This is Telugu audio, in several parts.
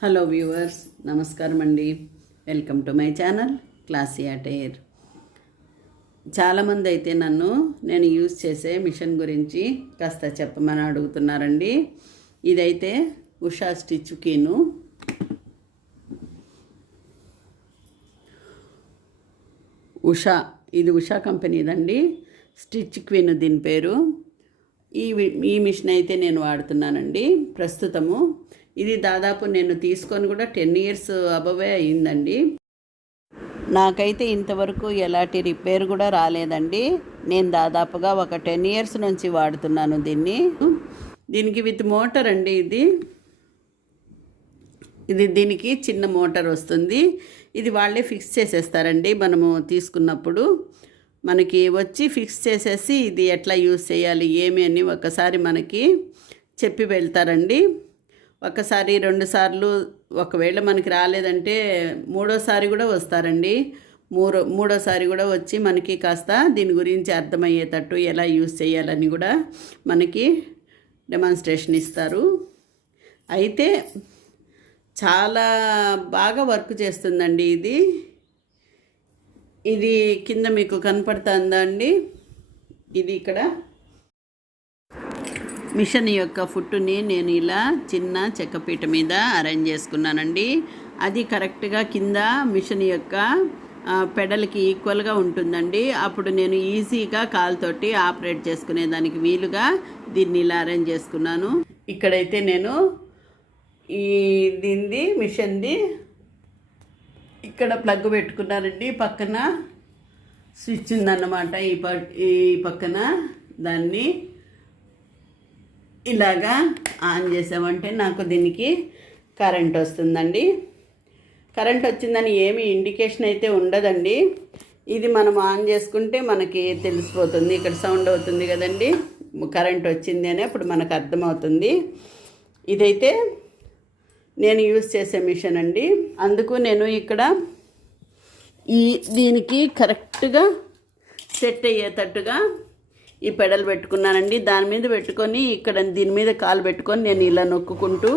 హలో వ్యూవర్స్ నమస్కారం అండి. Welcome to my channel Classia Attire చాలామంది అయితే నన్ను నేను యూజ్ చేసే మిషన్ గురించి కాస్త చెప్పమని అడుగుతున్నారండి. ఇదైతే ఉషా స్టిచ్ కీను. ఉషా ఇది ఉషా కంపెనీదండి. స్టిచ్ క్వీన్ దీని పేరు. ఈ ఈ మిషన్ అయితే నేను వాడుతున్నానండి. ప్రస్తుతము ఇది దాదాపు నేను తీసుకొని కూడా టెన్ ఇయర్స్ అబవే అయిందండి నాకైతే ఇంతవరకు ఎలాంటి రిపేర్ కూడా రాలేదండి. నేను దాదాపుగా ఒక టెన్ ఇయర్స్ నుంచి వాడుతున్నాను దీన్ని. దీనికి విత్ మోటార్ అండి ఇది. ఇది దీనికి చిన్న మోటార్ వస్తుంది. ఇది వాళ్ళే ఫిక్స్ చేసేస్తారండి మనము తీసుకున్నప్పుడు. మనకి వచ్చి ఫిక్స్ చేసేసి ఇది ఎట్లా యూస్ చేయాలి ఏమి అని ఒకసారి మనకి చెప్పి వెళ్తారండి. ఒకసారి రెండు సార్లు ఒకవేళ మనకి రాలేదంటే మూడోసారి కూడా వస్తారండి. మూడో మూడోసారి కూడా వచ్చి మనకి కాస్త దీని గురించి అర్థమయ్యేటట్టు ఎలా యూస్ చేయాలని కూడా మనకి డెమాన్స్ట్రేషన్ ఇస్తారు. అయితే చాలా బాగా వర్క్ చేస్తుందండి ఇది. ఇది కింద మీకు కనపడుతుందా అండి? ఇది ఇక్కడ. మిషన్ యొక్క ఫుట్టుని నేను ఇలా చిన్న చెక్కపీట మీద అరేంజ్ చేసుకున్నానండి. అది కరెక్ట్గా కింద మిషన్ యొక్క ఆ, పెడల్కి ఈక్వల్గా ఉంటుందండి. అప్పుడు నేను ఈజీగా కాలుతోటి ఆపరేట్ చేసుకునే దానికి వీలుగా దీన్ని ఇలా అరేంజ్ చేసుకున్నాను. ఇక్కడైతే నేను ఈ దీనిది మిషన్ది ఇక్కడ ప్లగ్ పెట్టుకున్నానండి. పక్కన స్విచ్ ఉందన్నమాట. ఈ ప ఈ పక్కన దాన్ని ఇలాగా ఆన్ చేసామంటే నాకు దీనికి కరెంట్ వస్తుందండి. కరెంట్ వచ్చిందని ఏమి ఇండికేషన్ అయితే ఉండదండి. ఇది మనం ఆన్ చేసుకుంటే మనకి తెలిసిపోతుంది. ఇక్కడ సౌండ్ అవుతుంది కదండి. కరెంట్ వచ్చింది అని అప్పుడు మనకు అర్థమవుతుంది. ఇదైతే నేను యూజ్ చేసే మిషన్ అండి. అందుకు నేను ఇక్కడ ఈ దీనికి కరెక్ట్గా సెట్ అయ్యేటట్టుగా ఈ పెడల్ పెట్టుకున్నానండి. దాని మీద పెట్టుకొని ఇక్కడ దీని మీద కాలు పెట్టుకొని నేను ఇలా నొక్కుకుంటూ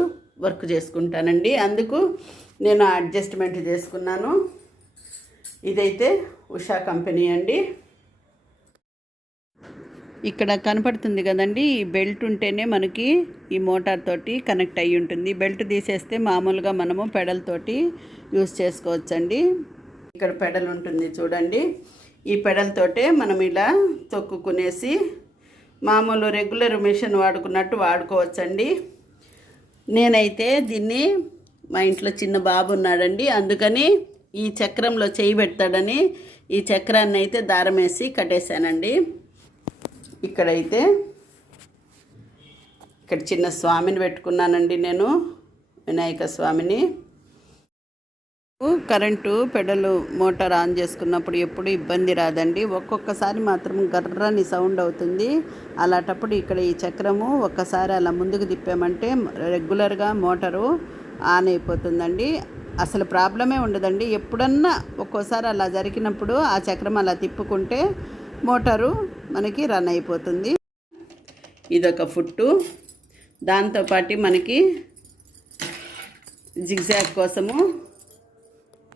వర్క్ చేసుకుంటానండి. అందుకు నేను అడ్జస్ట్మెంట్ చేసుకున్నాను. ఇదైతే ఉషా కంపెనీ అండి. ఇక్కడ కనపడుతుంది కదండి ఈ బెల్ట్ ఉంటేనే మనకి ఈ మోటార్ తోటి కనెక్ట్ అయ్యి ఉంటుంది. బెల్ట్ తీసేస్తే మామూలుగా మనము పెడలతోటి యూస్ చేసుకోవచ్చండి. ఇక్కడ పెడల్ ఉంటుంది చూడండి. ఈ పెడలతోటే మనం ఇలా తొక్కుకునేసి మామూలు రెగ్యులర్ మిషన్ వాడుకున్నట్టు వాడుకోవచ్చండి. నేనైతే దీన్ని మా ఇంట్లో చిన్న బాబు ఉన్నాడండి. అందుకని ఈ చక్రంలో చేయి పెడతాడని ఈ చక్రాన్ని అయితే దారం వేసి కట్టేశానండి. ఇక్కడైతే ఇక్కడ చిన్న స్వామిని పెట్టుకున్నానండి నేను వినాయక స్వామిని. కరెంటు పెడలు మోటార్ ఆన్ చేసుకున్నప్పుడు ఎప్పుడు ఇబ్బంది రాదండి. ఒక్కొక్కసారి మాత్రం గర్రని సౌండ్ అవుతుంది. అలాంటప్పుడు ఇక్కడ ఈ చక్రము ఒక్కసారి అలా ముందుకు తిప్పామంటే రెగ్యులర్గా మోటారు ఆన్ అయిపోతుందండి. అసలు ప్రాబ్లమే ఉండదండి. ఎప్పుడన్నా ఒక్కోసారి అలా జరిగినప్పుడు ఆ చక్రం అలా తిప్పుకుంటే మోటారు మనకి రన్ అయిపోతుంది. ఇదొక ఫుట్టు. దాంతోపాటు మనకి జిగ్జాగ్ కోసము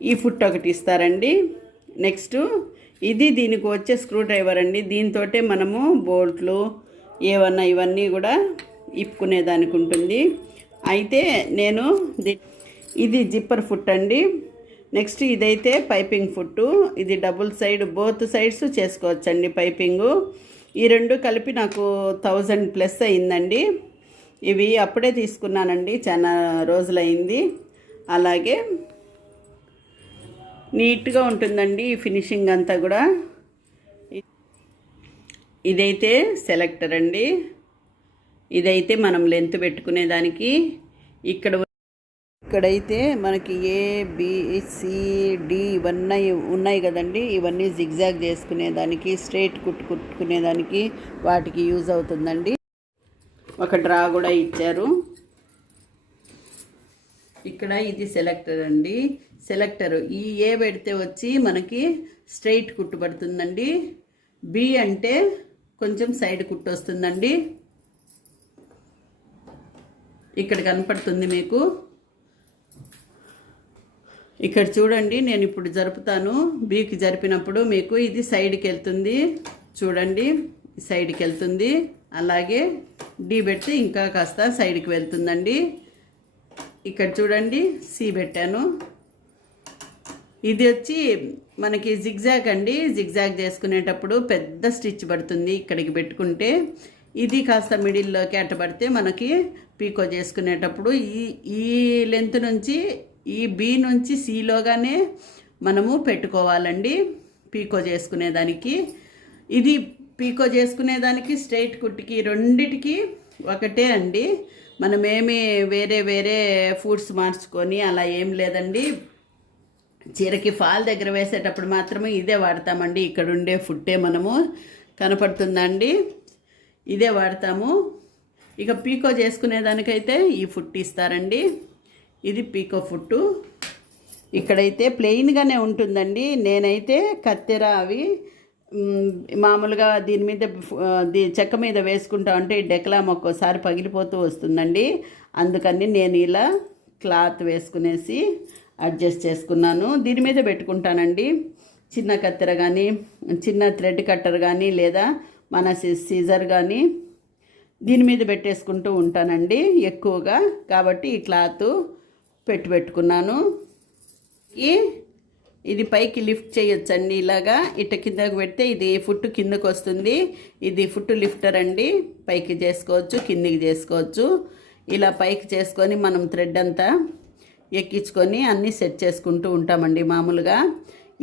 ఈ ఫుట్ ఒకటి ఇస్తారండి. నెక్స్ట్ ఇది దీనికి వచ్చే స్క్రూ డ్రైవర్ అండి. దీంతో మనము బోల్ట్లు ఏమన్నా ఇవన్నీ కూడా ఇప్పుకునేదానికి ఉంటుంది. అయితే నేను ఇది జిప్పర్ ఫుట్ అండి. నెక్స్ట్ ఇదైతే పైపింగ్ ఫుట్టు. ఇది డబుల్ సైడ్ బోత్ సైడ్స్ చేసుకోవచ్చండి పైపింగు. ఈ రెండు కలిపి నాకు థౌజండ్ ప్లస్ అయిందండి. ఇవి అప్పుడే తీసుకున్నానండి చాలా రోజులైంది. అలాగే నీట్గా ఉంటుందండి ఈ ఫినిషింగ్ అంతా కూడా. ఇదైతే సెలెక్టర్ అండి. ఇదైతే మనం లెంత్ పెట్టుకునేదానికి ఇక్కడ ఇక్కడైతే మనకి ఏ బిసిడి ఇవన్నీ ఉన్నాయి కదండి. ఇవన్నీ జిగ్జాగ్ చేసుకునేదానికి స్ట్రైట్ కుట్టు కుట్టుకునేదానికి వాటికి యూజ్ అవుతుందండి. ఒక డ్రా కూడా ఇచ్చారు. ఇక్కడ ఇది సెలెక్టర్ అండి. సెలెక్టర్ ఈ ఏ పెడితే వచ్చి మనకి స్ట్రైట్ కుట్టు పడుతుందండి. బి అంటే కొంచెం సైడ్ కుట్టు వస్తుందండి. ఇక్కడ కనపడుతుంది మీకు. ఇక్కడ చూడండి నేను ఇప్పుడు జరుపుతాను. బీకి జరిపినప్పుడు మీకు ఇది సైడ్కి వెళ్తుంది. చూడండి సైడ్కి వెళ్తుంది. అలాగే డి పెడితే ఇంకా కాస్త సైడ్కి వెళ్తుందండి. ఇక్కడ చూడండి సి పెట్టాను. ఇది వచ్చి మనకి జిగ్జాగ్ అండి. జిగ్జాగ్ చేసుకునేటప్పుడు పెద్ద స్టిచ్ పడుతుంది ఇక్కడికి పెట్టుకుంటే. ఇది కాస్త మిడిల్లోకి అట్టబడితే మనకి పీకో చేసుకునేటప్పుడు ఈ ఈ లెంత్ నుంచి ఈ బి నుంచి సిలోగానే మనము పెట్టుకోవాలండి పీకో చేసుకునేదానికి. ఇది పీకో చేసుకునేదానికి స్ట్రైట్ కుట్టికి రెండిటికి ఒకటే అండి. మనమేమి వేరే వేరే ఫుడ్స్ మార్చుకొని అలా ఏం లేదండి. చీరకి ఫాల్ దగ్గర వేసేటప్పుడు మాత్రమే ఇదే వాడతామండి. ఇక్కడ ఉండే ఫుడ్డే మనము కనపడుతుందండి. ఇదే వాడతాము. ఇక పీకో చేసుకునేదానికైతే ఈ ఫుట్ ఇస్తారండి. ఇది పీకో ఫుట్టు ఇక్కడైతే ప్లెయిన్గానే ఉంటుందండి. నేనైతే కత్తెర అవి మామూలుగా దీని మీద దీ చెక్క మీద వేసుకుంటాం అంటే డెకలామ్ డెకలాం ఒక్కోసారి పగిలిపోతూ వస్తుందండి. అందుకని నేను ఇలా క్లాత్ వేసుకునేసి అడ్జస్ట్ చేసుకున్నాను. దీని మీద పెట్టుకుంటానండి. చిన్న కత్తెర కానీ చిన్న థ్రెడ్ కట్టర్ కానీ లేదా మన సి- సీజర్ కానీ దీని మీద పెట్టేసుకుంటూ ఉంటానండి ఎక్కువగా. కాబట్టి ఈ క్లాత్ పెట్టి పెట్టుకున్నాను ఈ ఇది పైకి లిఫ్ట్ చేయొచ్చండి ఇలాగా. ఇట్ట కిందకు పెడితే ఇది ఫుట్ కిందకు వస్తుంది ఇది ఫుట్ లిఫ్టర్ అండి. పైకి చేసుకోవచ్చు కిందికి చేసుకోవచ్చు. ఇలా పైకి చేసుకొని మనం థ్రెడ్ అంతా ఎక్కించుకొని అన్నీ సెట్ చేసుకుంటూ ఉంటామండి మామూలుగా.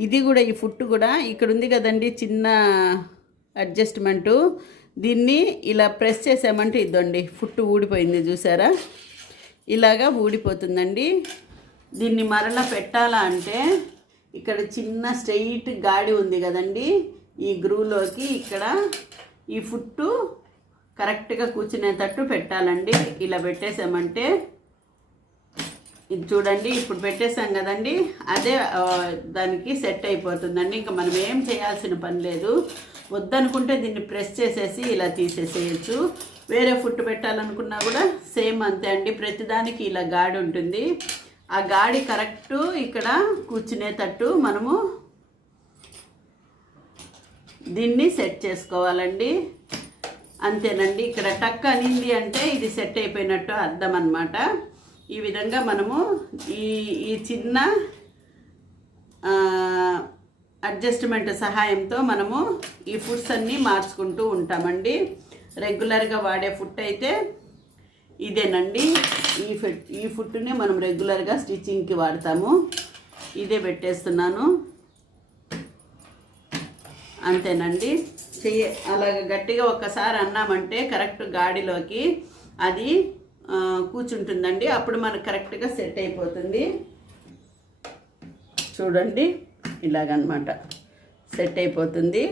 ఇది కూడా ఈ ఫుట్ కూడా ఇక్కడ ఉంది కదండి చిన్న అడ్జస్ట్మెంటు. దీన్ని ఇలా ప్రెస్ చేసామంటే ఇదండి ఫుట్ ఊడిపోయింది చూసారా? ఇలాగా ఊడిపోతుందండి. దీన్ని మరలా పెట్టాలా అంటే ఇక్కడ చిన్న స్ట్రెయిట్ గాడి ఉంది కదండి. ఈ గ్రూలోకి ఇక్కడ ఈ ఫుట్టు కరెక్ట్గా కూర్చునేటట్టు పెట్టాలండి. ఇలా పెట్టేసామంటే ఇది చూడండి ఇప్పుడు పెట్టేసాం కదండి. అదే దానికి సెట్ అయిపోతుందండి. ఇంకా మనం ఏం చేయాల్సిన పని లేదు. వద్దనుకుంటే దీన్ని ప్రెస్ చేసేసి ఇలా తీసేసేయచ్చు. వేరే ఫుడ్ పెట్టాలనుకున్నా కూడా సేమ్ అంతే అండి. ప్రతిదానికి ఇలా గాడి ఉంటుంది. ఆ గాడి కరెక్ట్ ఇక్కడ కూర్చునేటట్టు మనము దీన్ని సెట్ చేసుకోవాలండి. అంతేనండి ఇక్కడ టక్ అనింది అంటే ఇది సెట్ అయిపోయినట్టు అర్థం అనమాట ఈ విధంగా మనము ఈ ఈ చిన్న అడ్జస్ట్మెంట్ సహాయంతో మనము ఈ ఫుడ్స్ అన్నీ మార్చుకుంటూ ఉంటామండి. రెగ్యులర్గా వాడే ఫుడ్ అయితే ఇదేనండి. ఈ ఫుట్ ఈ ఫుట్నే మనం రెగ్యులర్గా స్టిచ్చింగ్కి వాడతాము. ఇదే పెట్టేస్తున్నాను. అంతేనండి. చెయ్యి అలాగ గట్టిగా ఒక్కసారి అన్నామంటే కరెక్ట్ గాడిలోకి అది కూర్చుంటుందండి. అప్పుడు మనకు కరెక్ట్గా సెట్ అయిపోతుంది. చూడండి. ఇలాగనమాట సెట్ అయిపోతుంది.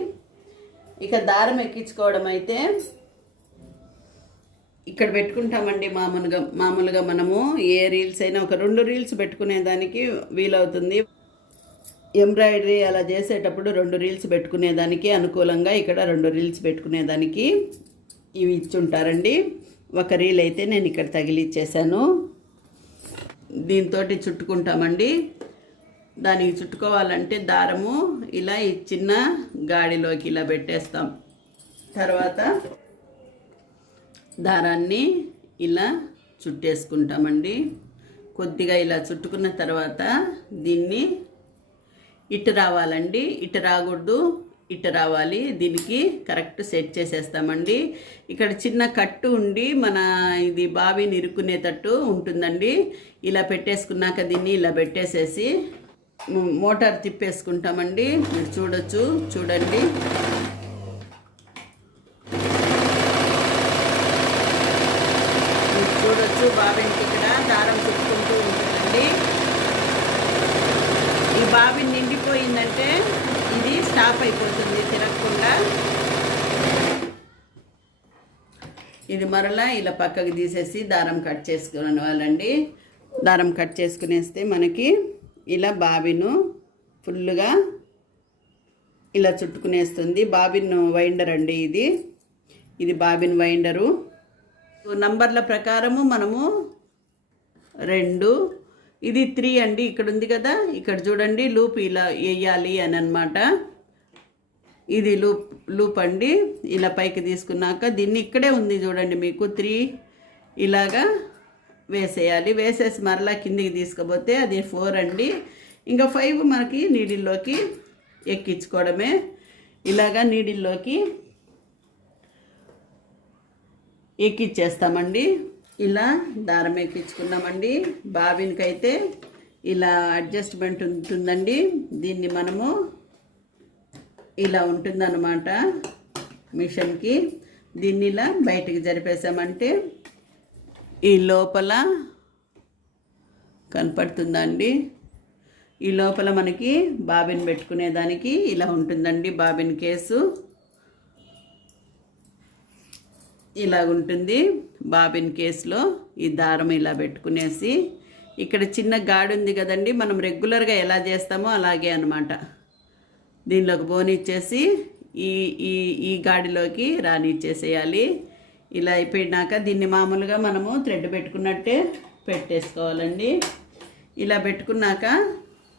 ఇక దారం ఎక్కించుకోవడం అయితే ఇక్కడ పెట్టుకుంటామండి మామూలుగా మామూలుగా మనము ఏ రీల్స్ అయినా ఒక రెండు రీల్స్ పెట్టుకునేదానికి వీలవుతుంది. ఎంబ్రాయిడరీ అలా చేసేటప్పుడు రెండు రీల్స్ పెట్టుకునేదానికి అనుకూలంగా ఇక్కడ రెండు రీల్స్ పెట్టుకునేదానికి ఇవి ఇచ్చుంటారండి. ఒక రీల్ అయితే నేను ఇక్కడ తగిలిచ్చేసాను. దీంతో చుట్టుకుంటామండి. దానికి చుట్టుకోవాలంటే దారము ఇలా ఈ చిన్న గాడిలోకి ఇలా పెట్టేస్తాం. తర్వాత దారాన్ని ఇలా చుట్టేసుకుంటామండి. కొద్దిగా ఇలా చుట్టుకున్న తర్వాత దీన్ని ఇటు రావాలండి. ఇటు రాకూడదు. ఇటు రావాలి. దీనికి కరెక్ట్ సెట్ చేసేస్తామండి. ఇక్కడ చిన్న కట్టు ఉండి మన ఇది బావిని ఇరుక్కునేటట్టు ఉంటుందండి. ఇలా పెట్టేసుకున్నాక దీన్ని ఇలా పెట్టేసేసి మోటార్ తిప్పేసుకుంటామండి. మీరు చూడొచ్చు. చూడండి మీరు చూడొచ్చు బావినికి ఇక్కడ దారం చుట్టుకుంటూ ఉంటుందండి ఈ బావిని నిండిపోయిందంటే ఇది స్టాప్ అయిపోతుంది తిరగకుండా ఇది మరలా ఇలా పక్కకి తీసేసి దారం కట్ చేసుకునే వాళ్ళండి దారం కట్ చేసుకునేస్తే మనకి ఇలా బాబిను ఫుల్గా ఇలా చుట్టుకునేస్తుంది. బాబిన్ వైండర్ అండి ఇది. ఇది బాబిన్ వైండరు. నంబర్ల ప్రకారము మనము రెండు ఇది త్రీ అండి. ఇక్కడ ఉంది కదా. ఇక్కడ చూడండి లూప్ ఇలా వేయాలి అని అనమాట ఇది లూప్ లూప్ అండి. ఇలా పైకి తీసుకున్నాక దీన్ని ఇక్కడే ఉంది చూడండి మీకు. త్రీ ఇలాగా వేసేయాలి. వేసేసి మరలా కిందికి తీసుకుపోతే అది ఫోర్ అండి. ఇంకా ఫైవ్ మనకి నీడిల్లోకి ఎక్కించుకోవడమే. ఇలాగా నీడిల్లోకి ఎక్కిచ్చేస్తామండి. ఇలా దారం ఎక్కించుకున్నామండి. బాబిన్కైతే ఇలా అడ్జస్ట్మెంట్ ఉంటుందండి. దీన్ని మనము ఇలా ఉంటుందన్నమాట మిషన్కి. దీన్ని ఇలా బయటికి జరిపేసామంటే ఈ లోపల కనపడుతుందండి. ఈ లోపల మనకి బాబిన్ పెట్టుకునేదానికి ఇలా ఉంటుందండి బాబిన్ కేసు. ఇలా ఉంటుంది బాబిన్ కేసులో ఈ దారం ఇలా పెట్టుకునేసి. ఇక్కడ చిన్న గాడి ఉంది కదండి మనం రెగ్యులర్గా ఎలా చేస్తామో అలాగే అనమాట దీనిలోకి బోనిచ్చేసి ఈ ఈ ఈ గాడిలోకి రానిచ్చేసేయాలి ఇలా అయిపోయినాక దీన్ని మామూలుగా మనము థ్రెడ్ పెట్టుకున్నట్టే పెట్టేసుకోవాలండి. ఇలా పెట్టుకున్నాక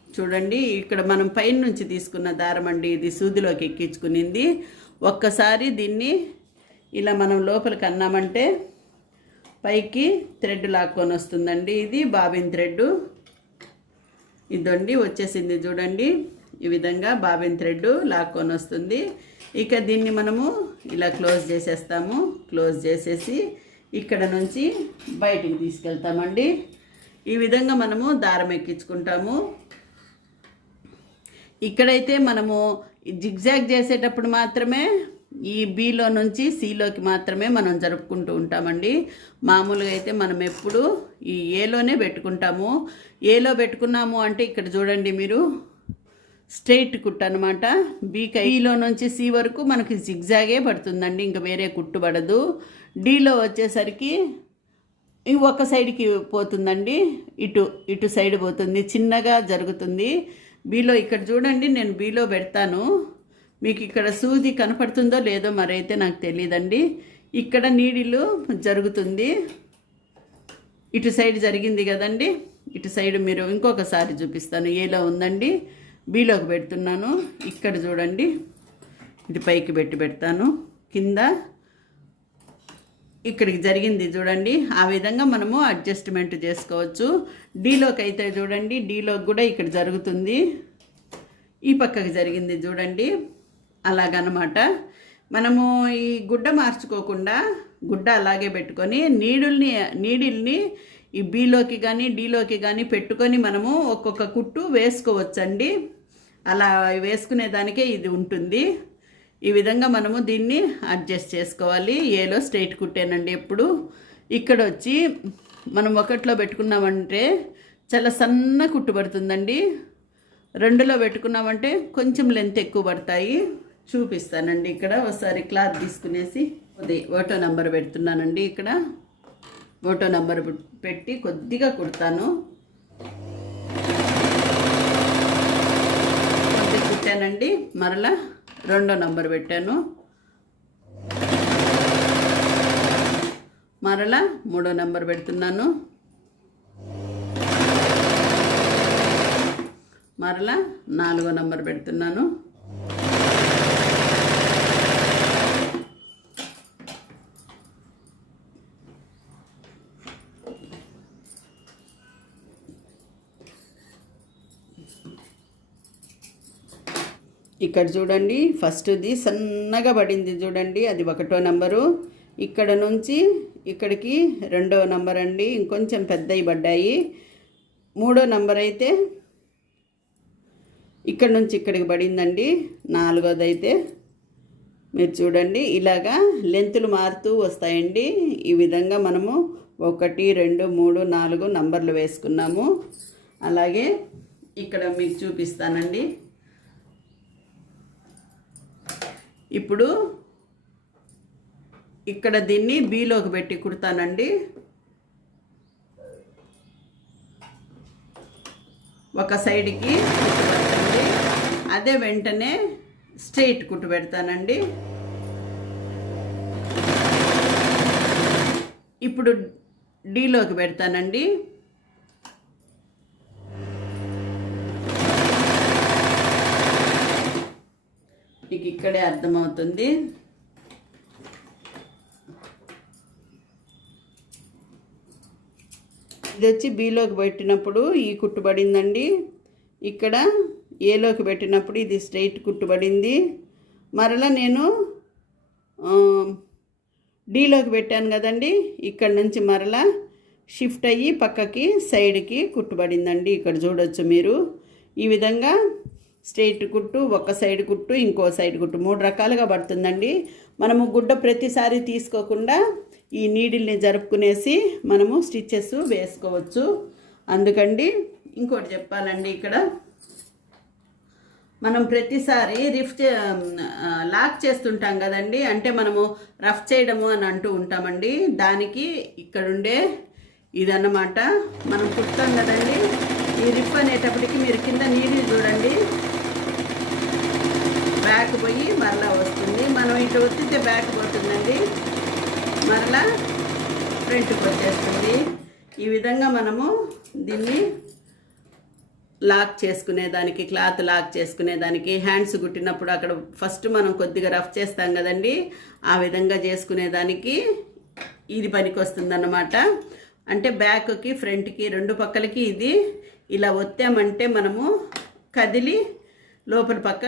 చూడండి ఇక్కడ మనం పైన నుంచి తీసుకున్న దారం అండి ఇది సూదిలోకి ఎక్కించుకునింది. ఒక్కసారి దీన్ని ఇలా మనం లోపలికి అన్నామంటే పైకి థ్రెడ్ లాక్కొని వస్తుందండి. ఇది బాబిన్ థ్రెడ్ ఇదండి వచ్చేసింది చూడండి. ఈ విధంగా బాబిన్ థ్రెడ్ లాక్కొని వస్తుంది. ఇక దీన్ని మనము ఇలా క్లోజ్ చేసేస్తాము. క్లోజ్ చేసేసి ఇక్కడ నుంచి బయటికి తీసుకెళ్తామండి. ఈ విధంగా మనము దారం ఎక్కించుకుంటాము. ఇక్కడైతే మనము జిగ్జాగ్ చేసేటప్పుడు మాత్రమే ఈ బీలో నుంచి సిలోకి మాత్రమే మనం జరుపుకుంటూ ఉంటామండి. మామూలుగా అయితే మనం ఎప్పుడు ఈ ఏలోనే పెట్టుకుంటాము. ఏలో పెట్టుకున్నాము అంటే ఇక్కడ చూడండి మీరు. స్ట్రైట్ కుట్ అనమాట బీక ఈలో నుంచి సి వరకు మనకి జిగ్జాగే పడుతుందండి ఇంకా వేరే కుట్టు పడదు. డీలో వచ్చేసరికి ఒక సైడ్కి పోతుందండి ఇటు ఇటు సైడ్ పోతుంది చిన్నగా జరుగుతుంది. బీలో ఇక్కడ చూడండి నేను బీలో పెడతాను. మీకు ఇక్కడ సూది కనపడుతుందో లేదో మరైతే నాకు తెలియదండి ఇక్కడ నీడిలు జరుగుతుంది. ఇటు సైడ్ జరిగింది కదండి ఇటు సైడ్ మీరు ఇంకొకసారి చూపిస్తాను ఏలో ఉందండి. బీలోకి పెడుతున్నాను. ఇక్కడ చూడండి. ఇది పైకి పెట్టి పెడతాను. కింద ఇక్కడికి జరిగింది చూడండి. ఆ విధంగా మనము అడ్జస్ట్మెంట్ చేసుకోవచ్చు. డీలోకి అయితే చూడండి. డీలోకి కూడా ఇక్కడ జరుగుతుంది. ఈ పక్కకి జరిగింది చూడండి. అలాగనమాట. మనము ఈ గుడ్డ మార్చుకోకుండా గుడ్డ అలాగే పెట్టుకొని నీడుల్ని నీడిల్ని ఈ బీలోకి కానీ డీలోకి కానీ పెట్టుకొని మనము ఒక్కొక్క కుట్టు వేసుకోవచ్చండి. అలా వేసుకునే దానికే ఇది ఉంటుంది. ఈ విధంగా మనము దీన్ని అడ్జస్ట్ చేసుకోవాలి. ఏలో స్ట్రైట్ కుట్టేనండి ఎప్పుడు. ఇక్కడ వచ్చి మనం ఒకటిలో పెట్టుకున్నామంటే చాలా సన్న కుట్టు పడుతుందండి. రెండులో పెట్టుకున్నామంటే కొంచెం లెంత్ ఎక్కువ పడతాయి. చూపిస్తానండి ఇక్కడ. ఒకసారి క్లాత్ తీసుకునేసి అది ఓటో నంబర్ పెడుతున్నానండి ఇక్కడ. ఓటో నంబర్ పెట్టి కొద్దిగా కుడతాను. పెట్టానండి. మరలా రెండో నంబర్ పెట్టాను. మరలా మూడో నంబర్ పెడుతున్నాను. మరలా నాలుగో నంబర్ పెడుతున్నాను. ఇక్కడ చూడండి ఫస్ట్ది సన్నగా పడింది చూడండి అది ఒకటో నంబరు. ఇక్కడ నుంచి ఇక్కడికి రెండో నంబర్ అండి ఇంకొంచెం పెద్దవి పడ్డాయి. మూడో నంబర్ అయితే ఇక్కడ నుంచి ఇక్కడికి పడిందండి నాలుగోది అయితే మీరు చూడండి ఇలాగా లెంతులు మారుతూ వస్తాయండి. ఈ విధంగా మనము ఒకటి రెండు మూడు నాలుగు నంబర్లు వేసుకున్నాము. అలాగే ఇక్కడ మీకు చూపిస్తానండి. ఇప్పుడు ఇక్కడ దీన్ని బీలోకి పెట్టి కుడతానండి. ఒక సైడ్కి అదే వెంటనే స్ట్రైట్ కుట్టు పెడతానండి. ఇప్పుడు డీలోకి పెడతానండి. మీకు ఇక్కడే అర్థమవుతుంది. ఇది వచ్చి బీలోకి పెట్టినప్పుడు ఈ కుట్టుబడిందండి ఇక్కడ ఏలోకి పెట్టినప్పుడు ఇది స్ట్రైట్ కుట్టుబడింది మరలా నేను డీలోకి పెట్టాను కదండి. ఇక్కడ నుంచి మరలా షిఫ్ట్ అయ్యి పక్కకి సైడ్కి కుట్టుబడిందండి ఇక్కడ చూడొచ్చు మీరు. ఈ విధంగా స్ట్రైట్ కుట్టు ఒక సైడ్ కుట్టు ఇంకో సైడ్ కుట్టు. మూడు రకాలుగా పడుతుందండి. మనము గుడ్డ ప్రతిసారి తీసుకోకుండా ఈ నీడిల్ని జరుపుకునేసి మనము స్టిచ్చెస్ వేసుకోవచ్చు. అందుకండి ఇంకోటి చెప్పాలండి ఇక్కడ. మనం ప్రతిసారి రిఫ్ చే లాక్ చేస్తుంటాం కదండి. అంటే మనము రఫ్ చేయడము అని అంటూ ఉంటామండి. దానికి ఇక్కడుండే ఇదన్నమాట. మనం కుట్టాం కదండి. ఈ అనేటప్పటికి మీరు కింద నీళ్ళు చూడండి. బ్యాక్ పోయి మరలా వస్తుంది. మనం ఇటు వచ్చితే బ్యాక్ పోతుందండి. మరలా ఫ్రంట్కి వచ్చేస్తుంది. ఈ విధంగా మనము దీన్ని లాక్ చేసుకునేదానికి క్లాత్ లాక్ చేసుకునేదానికి హ్యాండ్స్ కుట్టినప్పుడు అక్కడ ఫస్ట్ మనం కొద్దిగా రఫ్ చేస్తాం కదండి. ఆ విధంగా చేసుకునేదానికి ఇది పనికి వస్తుందన్నమాట అంటే బ్యాక్కి ఫ్రంట్కి రెండు పక్కలకి ఇది ఇలా ఒత్తామంటే మనము కదిలి లోపల పక్క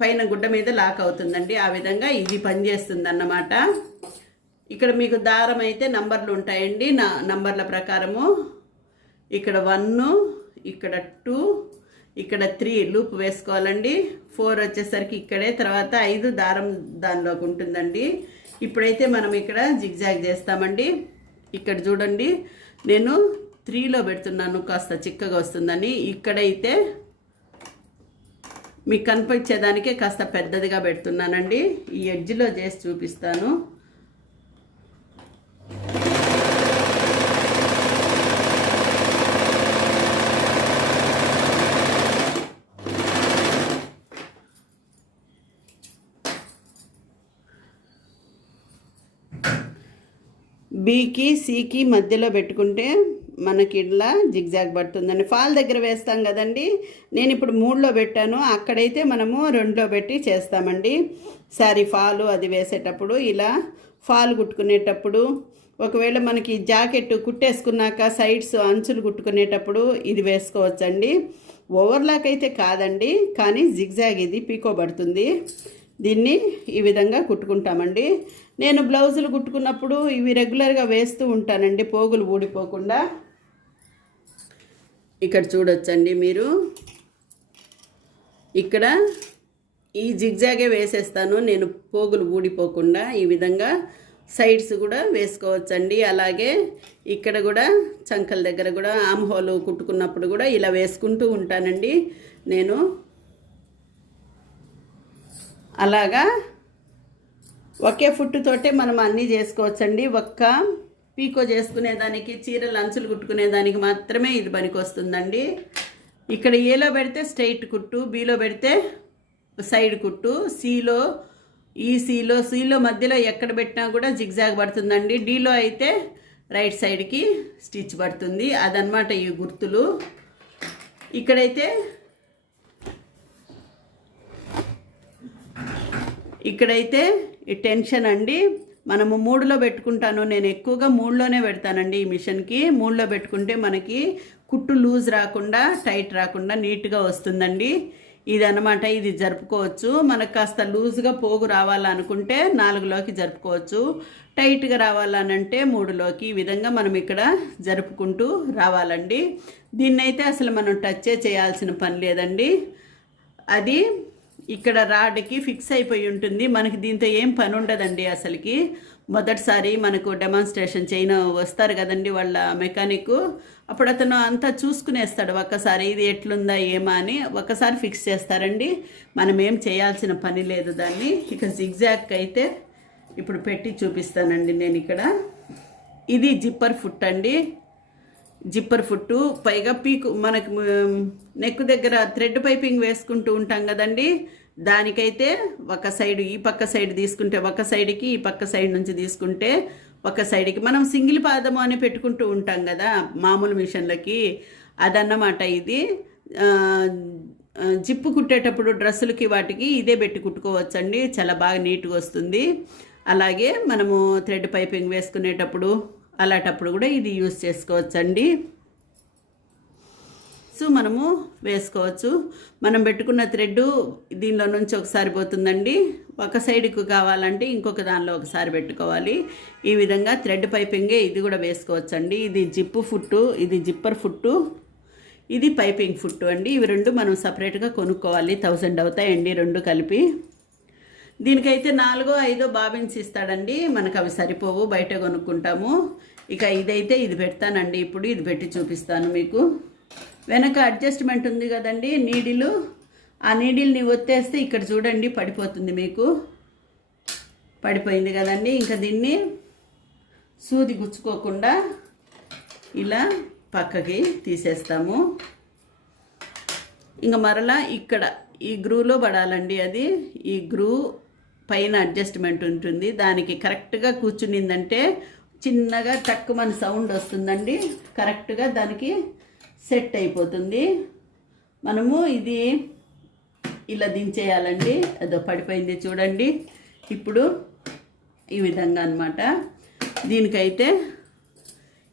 పైన గుడ్డ మీద లాక్ అవుతుందండి. ఆ విధంగా ఇది పనిచేస్తుంది అన్నమాట ఇక్కడ మీకు దారం అయితే నంబర్లు ఉంటాయండి. నా నంబర్ల ప్రకారము ఇక్కడ వన్ ఇక్కడ టూ ఇక్కడ త్రీ లూప్ వేసుకోవాలండి. ఫోర్ వచ్చేసరికి ఇక్కడే తర్వాత ఐదు దారం దానిలోకి ఉంటుందండి. ఇప్పుడైతే మనం ఇక్కడ జిగ్జాగ్ చేస్తామండి. ఇక్కడ చూడండి నేను త్రీలో పెడుతున్నాను కాస్త చిక్కగా వస్తుందని. ఇక్కడైతే మీకు కనిపించేదానికే కాస్త పెద్దదిగా పెడుతున్నానండి. ఈ ఎడ్జ్లో చేసి చూపిస్తాను. బీకి సికి మధ్యలో పెట్టుకుంటే మనకి ఇట్లా జిగ్జాగ్ పడుతుందండి. ఫాల్ దగ్గర వేస్తాం కదండి. నేను ఇప్పుడు మూడులో పెట్టాను. అక్కడైతే మనము రెండులో పెట్టి చేస్తామండి. సారీ ఫాలు అది వేసేటప్పుడు ఇలా ఫాల్ కుట్టుకునేటప్పుడు ఒకవేళ మనకి జాకెట్ కుట్టేసుకున్నాక సైడ్స్ అంచులు కుట్టుకునేటప్పుడు ఇది వేసుకోవచ్చండి. ఓవర్లాక్ అయితే కాదండి కానీ జిగ్జాగ్ ఇది పీకోబడుతుంది దీన్ని ఈ విధంగా కుట్టుకుంటామండి. నేను బ్లౌజులు కుట్టుకున్నప్పుడు ఇవి రెగ్యులర్గా వేస్తూ ఉంటానండి పోగులు ఊడిపోకుండా. ఇక్కడ చూడొచ్చండి మీరు. ఇక్కడ ఈ జిగ్జాగే వేసేస్తాను. నేను పోగులు ఊడిపోకుండా ఈ విధంగా సైడ్స్ కూడా వేసుకోవచ్చండి. అలాగే ఇక్కడ కూడా చంకల దగ్గర కూడా ఆమ్ హోల్ కుట్టుకున్నప్పుడు కూడా ఇలా వేసుకుంటూ ఉంటానండి నేను. అలాగా ఒకే ఫుట్టుతోటే మనం అన్నీ చేసుకోవచ్చండి. ఒక్క పీకో చేసుకునేదానికి చీరలు అంచులు కుట్టుకునేదానికి మాత్రమే ఇది పనికి వస్తుందండి ఇక్కడ ఏలో పెడితే స్ట్రైట్ కుట్టు బీలో పెడితే సైడ్ కుట్టు సిలో ఈ సిలో సిలో మధ్యలో ఎక్కడ పెట్టినా కూడా జిగ్జాగ్ పడుతుందండి. డీలో అయితే రైట్ సైడ్కి స్టిచ్ పడుతుంది. అదనమాట ఈ గుర్తులు. ఇక్కడైతే ఇక్కడైతే ఈ టెన్షన్ అండి. మనము మూడులో పెట్టుకుంటాను. నేను ఎక్కువగా మూడులోనే పెడతానండి ఈ మిషన్కి. మూడులో పెట్టుకుంటే మనకి కుట్టు లూజ్ రాకుండా టైట్ రాకుండా నీట్గా వస్తుందండి. ఇది అనమాట ఇది జరుపుకోవచ్చు. మనకు కాస్త లూజ్గా పోగు రావాలనుకుంటే నాలుగులోకి జరుపుకోవచ్చు. టైట్గా రావాలనంటే మూడులోకి ఈ విధంగా మనం ఇక్కడ జరుపుకుంటూ రావాలండి. దీన్నైతే అసలు మనం టచ్చే చేయాల్సిన పని లేదండి. అది ఇక్కడ రాడ్కి ఫిక్స్ అయిపోయి ఉంటుంది. మనకి దీంతో ఏం పని ఉండదండి అసలుకి. మొదటిసారి మనకు డెమాన్స్ట్రేషన్ చేయన వస్తారు కదండి వాళ్ళ మెకానిక్. అప్పుడు అతను అంతా చూసుకునేస్తాడు ఒక్కసారి ఇది ఎట్లుందా ఏమా అని ఒక్కసారి ఫిక్స్ చేస్తారండి. మనం ఏం చేయాల్సిన పని లేదు దాన్ని. ఇక జిగ్జాక్ అయితే ఇప్పుడు పెట్టి చూపిస్తానండి నేను ఇక్కడ. ఇది జిప్పర్ ఫుట్ అండి. జిప్పర్ ఫుట్టు పైగా పీకు మనకు నెక్ దగ్గర థ్రెడ్ పైపింగ్ వేసుకుంటూ ఉంటాం కదండి. దానికైతే ఒక సైడ్ ఈ పక్క సైడ్ తీసుకుంటే ఒక సైడ్కి ఈ పక్క సైడ్ నుంచి తీసుకుంటే ఒక సైడ్కి. మనం సింగిల్ పాదము అని పెట్టుకుంటూ ఉంటాం కదా మామూలు మిషన్లకి. అదన్నమాట ఇది. జిప్పు కుట్టేటప్పుడు డ్రెస్సులకి వాటికి ఇదే పెట్టి కుట్టుకోవచ్చండి. చాలా బాగా నీట్గా వస్తుంది. అలాగే మనము థ్రెడ్ పైపింగ్ వేసుకునేటప్పుడు అలాంటప్పుడు కూడా ఇది యూస్ చేసుకోవచ్చండి. సో మనము వేసుకోవచ్చు. మనం పెట్టుకున్న థ్రెడ్ దీనిలో నుంచి ఒకసారి పోతుందండి. ఒక సైడ్కు కావాలంటే ఇంకొక దానిలో ఒకసారి పెట్టుకోవాలి. ఈ విధంగా థ్రెడ్ పైపింగే ఇది కూడా వేసుకోవచ్చండి. ఇది జిప్పు ఫుట్టు ఇది జిప్పర్ ఫుట్టు ఇది పైపింగ్ ఫుట్టు అండి. ఇవి రెండు మనం సపరేట్గా కొనుక్కోవాలి. థౌజండ్ అవుతాయండి రెండు కలిపి. దీనికైతే నాలుగో ఐదో బాబిన్స్ ఇస్తాడండి. మనకు అవి సరిపోవు బయట కొనుక్కుంటాము. ఇక ఇదైతే ఇది పెడతానండి ఇప్పుడు ఇది పెట్టి చూపిస్తాను మీకు. వెనక అడ్జస్ట్మెంట్ ఉంది కదండి నీడిలు. ఆ నీడిల్ని ఒత్తేస్తే ఇక్కడ చూడండి పడిపోతుంది మీకు. పడిపోయింది కదండి. ఇంకా దీన్ని సూది గుచ్చుకోకుండా ఇలా పక్కకి తీసేస్తాము. ఇంకా మరలా ఇక్కడ ఈ గ్రూలో పడాలండి అది. ఈ గ్రూ పైన అడ్జస్ట్మెంట్ ఉంటుంది. దానికి కరెక్ట్గా కూర్చునిందంటే చిన్నగా తక్కువని సౌండ్ వస్తుందండి. కరెక్ట్గా దానికి సెట్ అయిపోతుంది. మనము ఇది ఇలా దించేయాలండి. అదో పడిపోయింది చూడండి. ఇప్పుడు ఈ విధంగా అన్నమాట. దీనికైతే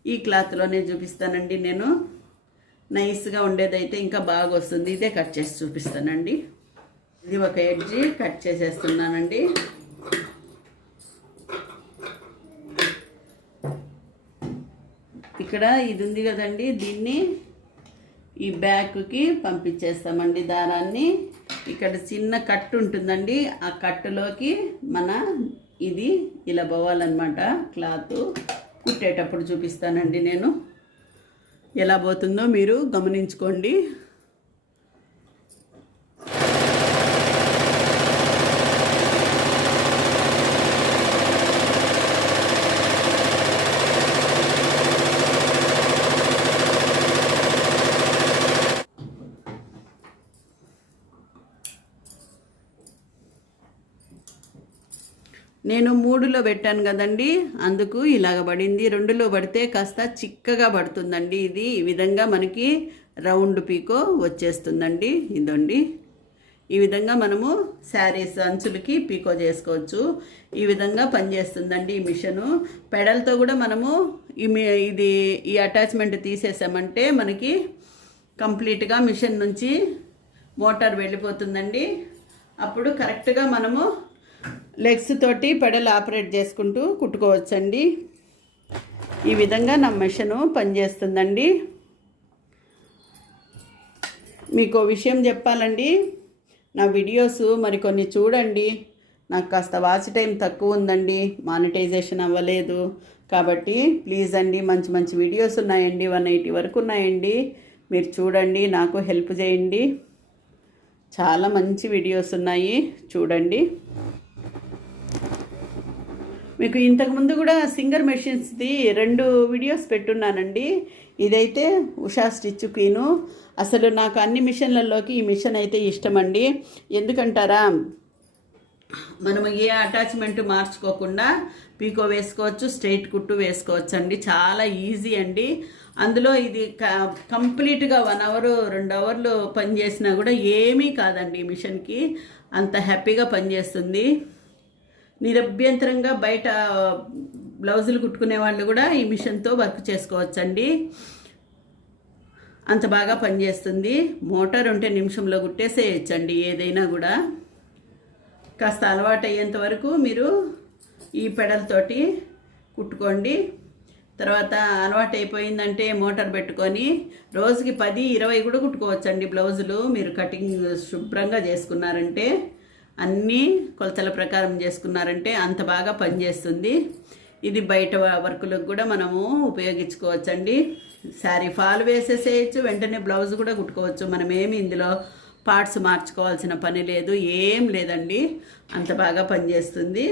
ఈ క్లాత్లోనే చూపిస్తానండి నేను. నైస్గా ఉండేదైతే ఇంకా బాగా వస్తుంది ఇదే కట్ చేసి చూపిస్తానండి. ఇది ఒక ఎడ్జి కట్ చేసేస్తున్నానండి. ఇక్కడ ఇది ఉంది కదండి దీన్ని ఈ బ్యాక్కి పంపించేస్తామండి దారాన్ని. ఇక్కడ చిన్న కట్టు ఉంటుందండి ఆ కట్టులోకి మన ఇది ఇలా పోవాలన్నమాట క్లాత్ కుట్టేటప్పుడు చూపిస్తానండి నేను. ఎలా పోతుందో మీరు గమనించుకోండి. నేను మూడులో పెట్టాను కదండి అందుకు ఇలాగ పడింది. రెండులో పడితే కాస్త చిక్కగా పడుతుందండి ఇది. ఈ విధంగా మనకి రౌండ్ పీకో వచ్చేస్తుందండి ఇదండి. ఈ విధంగా మనము శారీస్ అంచులకి పీకో చేసుకోవచ్చు. ఈ విధంగా పనిచేస్తుందండి ఈ మిషను. పెడల్తో కూడా మనము ఈ ఇది ఈ అటాచ్మెంట్ తీసేసామంటే మనకి కంప్లీట్గా మిషన్ నుంచి మోటార్ వెళ్ళిపోతుందండి. అప్పుడు కరెక్ట్గా మనము లెగ్స్ తోటి పెడల్ ఆపరేట్ చేసుకుంటూ కుట్టుకోవచ్చండి. ఈ విధంగా నా మిషను పనిచేస్తుందండి. మీకు విషయం చెప్పాలండి. నా వీడియోస్ మరికొన్ని చూడండి. నాకు కాస్త వాచ్ టైం తక్కువ ఉందండి. మానిటైజేషన్ అవ్వలేదు. కాబట్టి ప్లీజ్ అండి మంచి మంచి వీడియోస్ ఉన్నాయండి. వన్ ఎయిటీ వరకు ఉన్నాయండి. మీరు చూడండి నాకు హెల్ప్ చేయండి. చాలా మంచి వీడియోస్ ఉన్నాయి. చూడండి. మీకు ఇంతకుముందు కూడా సింగర్ మెషిన్స్ది రెండు వీడియోస్ పెట్టున్నానండి. ఇదైతే ఉషా స్టిచ్ క్వీను. అసలు నాకు అన్ని మిషన్లలోకి ఈ మిషన్ అయితే ఇష్టమండి. ఎందుకంటారా? మనము ఏ అటాచ్మెంట్ మార్చుకోకుండా పీకో వేసుకోవచ్చు స్ట్రైట్ కుట్టు వేసుకోవచ్చు అండి చాలా ఈజీ అండి. అందులో ఇది క- కంప్లీట్గా వన్ అవర్ రెండు అవర్లు పనిచేసినా కూడా ఏమీ కాదండి ఈ మిషన్కి. అంత హ్యాపీగా పనిచేస్తుంది. నిరభ్యంతరంగా బయట బ్లౌజులు కుట్టుకునే వాళ్ళు కూడా ఈ మిషన్తో వర్క్ చేసుకోవచ్చండి. అంత బాగా పనిచేస్తుంది. మోటార్ ఉంటే నిమిషంలో కుట్టేసేయచ్చండి ఏదైనా కూడా. కాస్త అలవాటు అయ్యేంత వరకు మీరు ఈ పెడలతోటి కుట్టుకోండి. తర్వాత అలవాటు అయిపోయిందంటే మోటార్ పెట్టుకొని రోజుకి పది ఇరవై కూడా కుట్టుకోవచ్చండి బ్లౌజులు. మీరు కటింగ్ శుభ్రంగా చేసుకున్నారంటే అన్నీ కొలతల ప్రకారం చేసుకున్నారంటే అంత బాగా పనిచేస్తుంది. ఇది బయట వర్కులకు కూడా మనము ఉపయోగించుకోవచ్చండి. శారీ ఫాల్ వేసేసేయచ్చు వెంటనే బ్లౌజ్ కూడా కుట్టుకోవచ్చు. మనం ఏమి ఇందులో పార్ట్స్ మార్చుకోవాల్సిన పని లేదు ఏం లేదండి. అంత బాగా పనిచేస్తుంది.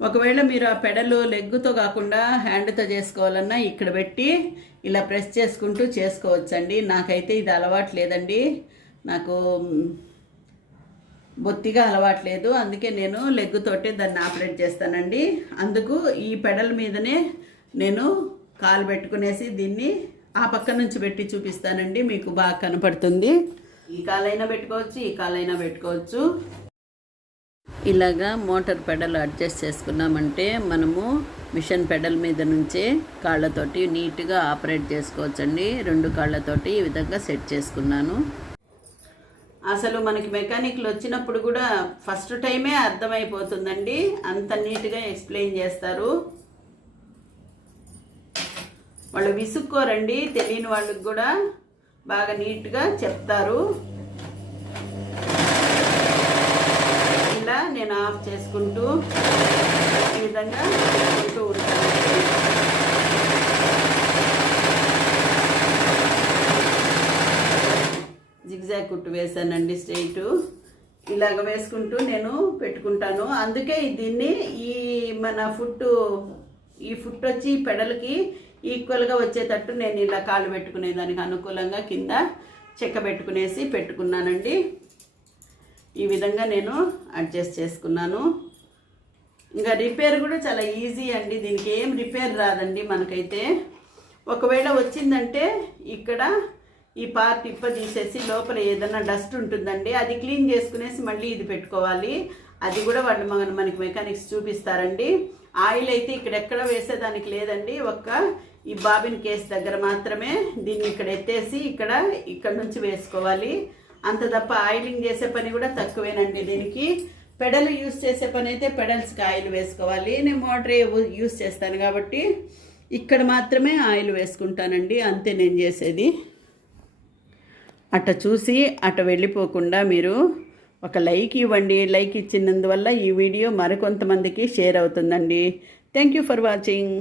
ఒకవేళ మీరు ఆ పెడలు లెగ్గుతో కాకుండా హ్యాండ్తో చేసుకోవాలన్నా ఇక్కడ పెట్టి ఇలా ప్రెస్ చేసుకుంటూ చేసుకోవచ్చండి. నాకైతే ఇది అలవాటు లేదండి. నాకు బొత్తిగా అలవాట్లేదు. అందుకే నేను లెగ్గుతోటే దాన్ని ఆపరేట్ చేస్తానండి. అందుకు ఈ పెడల్ మీదనే నేను కాలు పెట్టుకునేసి దీన్ని ఆ పక్క నుంచి పెట్టి చూపిస్తానండి. మీకు బాగా కనపడుతుంది. ఈ కాలైనా పెట్టుకోవచ్చు ఈ కాలైనా పెట్టుకోవచ్చు. ఇలాగా మోటార్ పెడల్ అడ్జస్ట్ చేసుకున్నామంటే మనము మిషన్ పెడల్ మీద నుంచే కాళ్ళతోటి నీట్గా ఆపరేట్ చేసుకోవచ్చండి. రెండు కాళ్ళతోటి ఈ విధంగా సెట్ చేసుకున్నాను. అసలు మనకి మెకానిక్లు వచ్చినప్పుడు కూడా ఫస్ట్ టైమే అర్థమైపోతుందండి. అంత నీట్గా ఎక్స్ప్లెయిన్ చేస్తారు. వాళ్ళు విసుక్కోరండి తెలియని వాళ్ళకి కూడా బాగా నీట్గా చెప్తారు. ఇలా నేను ఆఫ్ చేసుకుంటూ ఈ విధంగా చేసుకుంటూ ఉంటాను. జిగ్జాగ్ కుట్టు వేసానండి స్ట్రైట్. ఇలాగ వేసుకుంటూ నేను పెట్టుకుంటాను. అందుకే దీన్ని ఈ మన ఫుట్ ఈ ఫుట్ వచ్చి పెడలకి ఈక్వల్గా వచ్చేటట్టు నేను ఇలా కాళ్ళు పెట్టుకునే దానికి అనుకూలంగా కింద చెక్క పెట్టుకునేసి పెట్టుకున్నానండి. ఈ విధంగా నేను అడ్జస్ట్ చేసుకున్నాను. ఇంకా రిపేర్ కూడా చాలా ఈజీ అండి. దీనికి ఏం రిపేర్ రాదండి మనకైతే. ఒకవేళ వచ్చిందంటే ఇక్కడ ఈ పార్ట్ ఇప్ప తీసేసి లోపల ఏదైనా డస్ట్ ఉంటుందండి అది క్లీన్ చేసుకునేసి మళ్ళీ ఇది పెట్టుకోవాలి. అది కూడా వాళ్ళు మన మనకి మెకానిక్స్ చూపిస్తారండి. ఆయిల్ అయితే ఇక్కడ ఎక్కడ వేసేదానికి లేదండి ఒక్క ఈ బాబిన్ కేస్ దగ్గర మాత్రమే దీన్ని ఇక్కడ ఎత్తేసి ఇక్కడ ఇక్కడ నుంచి వేసుకోవాలి. అంత తప్ప ఆయిలింగ్ చేసే పని కూడా తక్కువేనండి దీనికి. పెడల్ యూస్ చేసే పని అయితే పెడల్స్కి ఆయిల్ వేసుకోవాలి. నేను మోటరే యూస్ చేస్తాను కాబట్టి ఇక్కడ మాత్రమే ఆయిల్ వేసుకుంటానండి అంతే నేను చేసేది. అట్ట చూసి అట వెళ్ళిపోకుండా మీరు ఒక లైక్ ఇవ్వండి. లైక్ ఇచ్చినందువల్ల ఈ వీడియో మరికొంతమందికి షేర్ అవుతుందండి. Thank you for watching.